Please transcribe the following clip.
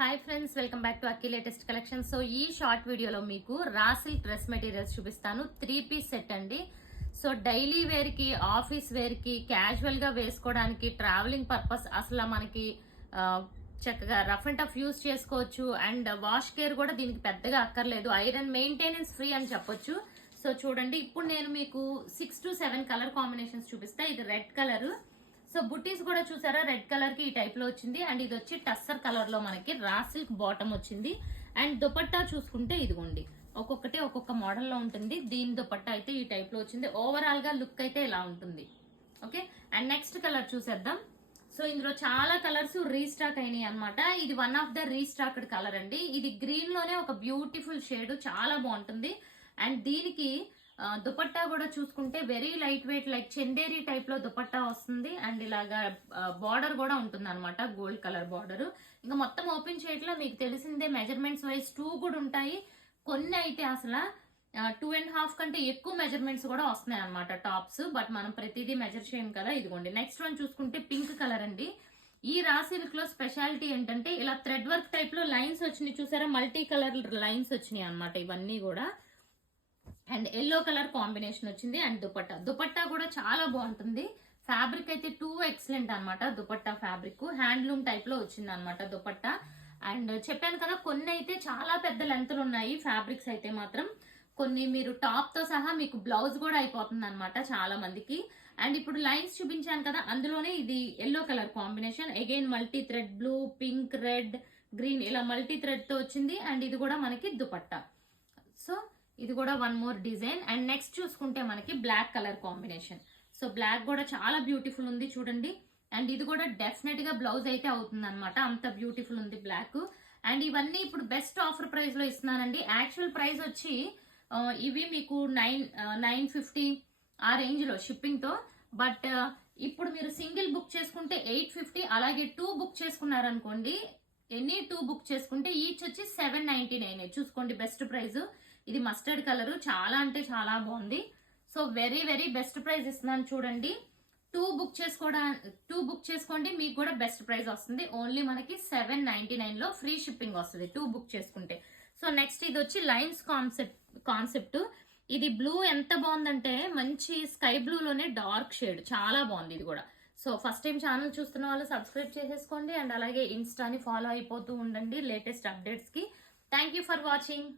Hi friends, welcome back to Akki latest collection. So ఈ short వీడియోలో మీకు raw silk dress materials చూపిస్తాను. 3-piece set అండి. So daily wear కి, office wear కి, క్యాజువల్ గా వేసుకోవడానికి, ట్రావెలింగ్ పర్పస్ అసలు మనకి చక్కగా రఫ్ అండ్ టఫ్ యూజ్ చేసుకోవచ్చు. అండ్ వాష్ కేర్ కూడా దీనికి పెద్దగా అక్కర్లేదు. ఐరన్ మెయింటెనెన్స్ ఫ్రీ అని చెప్పొచ్చు. సో చూడండి, ఇప్పుడు నేను మీకు 6 to 7 కలర్ కాంబినేషన్స్ చూపిస్తా. ఇది రెడ్ కలర్. సో బుట్టీస్ కూడా చూసారా, రెడ్ కలర్ కి ఈ టైప్ లో వచ్చింది. అండ్ ఇది వచ్చి టస్సర్ కలర్ లో మనకి రా సిల్క్ బాటమ్ వచ్చింది. అండ్ దుపట్టా చూసుకుంటే ఇదిగోండి, ఒక్కొక్కటి ఒక్కొక్క మోడల్ లో ఉంటుంది. దీని దుపట్టా అయితే ఈ టైప్ లో వచ్చింది. ఓవరాల్ గా లుక్ అయితే ఇలా ఉంటుంది. ఓకే, అండ్ నెక్స్ట్ కలర్ చూసేద్దాం. సో ఇందులో చాలా కలర్స్ రీస్టాక్ అయినాయి అనమాట. ఇది one of the restocked colour అండి. ఇది గ్రీన్ లోనే ఒక బ్యూటిఫుల్ షేడ్, చాలా బాగుంటుంది. అండ్ దీనికి దుపట్టా కూడా చూసుకుంటే very light weight, like Chanderi type లో దుపట్టా వస్తుంది. అండ్ ఇలాగా బార్డర్ కూడా ఉంటుంది అనమాట, గోల్డ్ కలర్ బార్డర్. ఇంకా మొత్తం ఓపెన్ చేయట్లో మీకు తెలిసిందే, మెజర్మెంట్స్ వైజ్ 2 కూడా ఉంటాయి. కొన్ని అయితే అసలు 2.5 కంటే ఎక్కువ మెజర్మెంట్స్ కూడా వస్తున్నాయి అనమాట టాప్స్. బట్ మనం ప్రతిదీ మెజర్ చేయం కదా. ఇదిగోండి, నెక్స్ట్ వన్ చూసుకుంటే పింక్ కలర్ అండి. ఈ రా సిల్క్ లో స్పెషాలిటీ ఏంటంటే ఇలా థ్రెడ్ వర్క్ టైప్ లో లైన్స్ వచ్చినాయి చూసారా, మల్టీ కలర్ లైన్స్ వచ్చినాయి అనమాట ఇవన్నీ కూడా. అండ్ ఎల్లో కలర్ కాంబినేషన్ వచ్చింది. అండ్ దుపట్టా కూడా చాలా బాగుంటుంది. ఫ్యాబ్రిక్ అయితే 2 ఎక్సలెంట్ అనమాట. దుపట్టా ఫ్యాబ్రిక్ హ్యాండ్లూమ్ టైప్ లో వచ్చింది అనమాట దుపట్టా. అండ్ చెప్పాను కదా, కొన్ని అయితే చాలా పెద్ద లెంత్లు ఉన్నాయి ఫ్యాబ్రిక్స్ అయితే మాత్రం. కొన్ని మీరు టాప్ తో సహా మీకు బ్లౌజ్ కూడా అయిపోతుంది అనమాట చాలా మందికి. అండ్ ఇప్పుడు లైన్స్ చూపించాను కదా, అందులోనే ఇది yellow colour combination. Again multi thread, blue, pink, red, green ఇలా మల్టీ థ్రెడ్ తో వచ్చింది. అండ్ ఇది కూడా మనకి దుపట్టా. సో ఇది కూడా one more design. And next చూసుకుంటే మనకి black colour combination. So black కూడా చాలా బ్యూటిఫుల్ ఉంది చూడండి. అండ్ ఇది కూడా డెఫినెట్ గా బ్లౌజ్ అయితే అవుతుంది అనమాట, అంత బ్యూటిఫుల్ ఉంది బ్లాక్. అండ్ ఇవన్నీ ఇప్పుడు బెస్ట్ ఆఫర్ ప్రైస్ లో ఇస్తున్నానండి. యాక్చువల్ ప్రైస్ వచ్చి ఇవి మీకు 950 ఆ రేంజ్ లో షిప్పింగ్ తో. బట్ ఇప్పుడు మీరు సింగిల్ బుక్ చేసుకుంటే 850, అలాగే 2 బుక్ చేసుకున్నారనుకోండి, ఎనీ 2 బుక్ చేసుకుంటే ఈచ్ వచ్చి 799. చూసుకోండి, బెస్ట్ ప్రైస్. ఇది మస్టర్డ్ కలర్, చాలా అంటే చాలా బాగుంది. So very very best price ఇస్తున్నాను చూడండి. 2 బుక్ చేసుకోండి, మీకు కూడా బెస్ట్ ప్రైస్ వస్తుంది. ఓన్లీ మనకి 799 లో ఫ్రీ షిప్పింగ్ వస్తుంది 2 బుక్ చేసుకుంటే. సో నెక్స్ట్ ఇది వచ్చి లైన్స్ కాన్సెప్ట్. ఇది బ్లూ ఎంత బాగుందంటే మంచి స్కై బ్లూ లోనే డార్క్ షేడ్, చాలా బాగుంది ఇది కూడా. సో ఫస్ట్ టైం ఛానల్ చూస్తున్న వాళ్ళు సబ్స్క్రైబ్ చేసేసుకోండి. అండ్ అలాగే ఇన్స్టాని ఫాలో అయిపోతూ ఉండండి లేటెస్ట్ అప్డేట్స్ కి. Thank you for watching.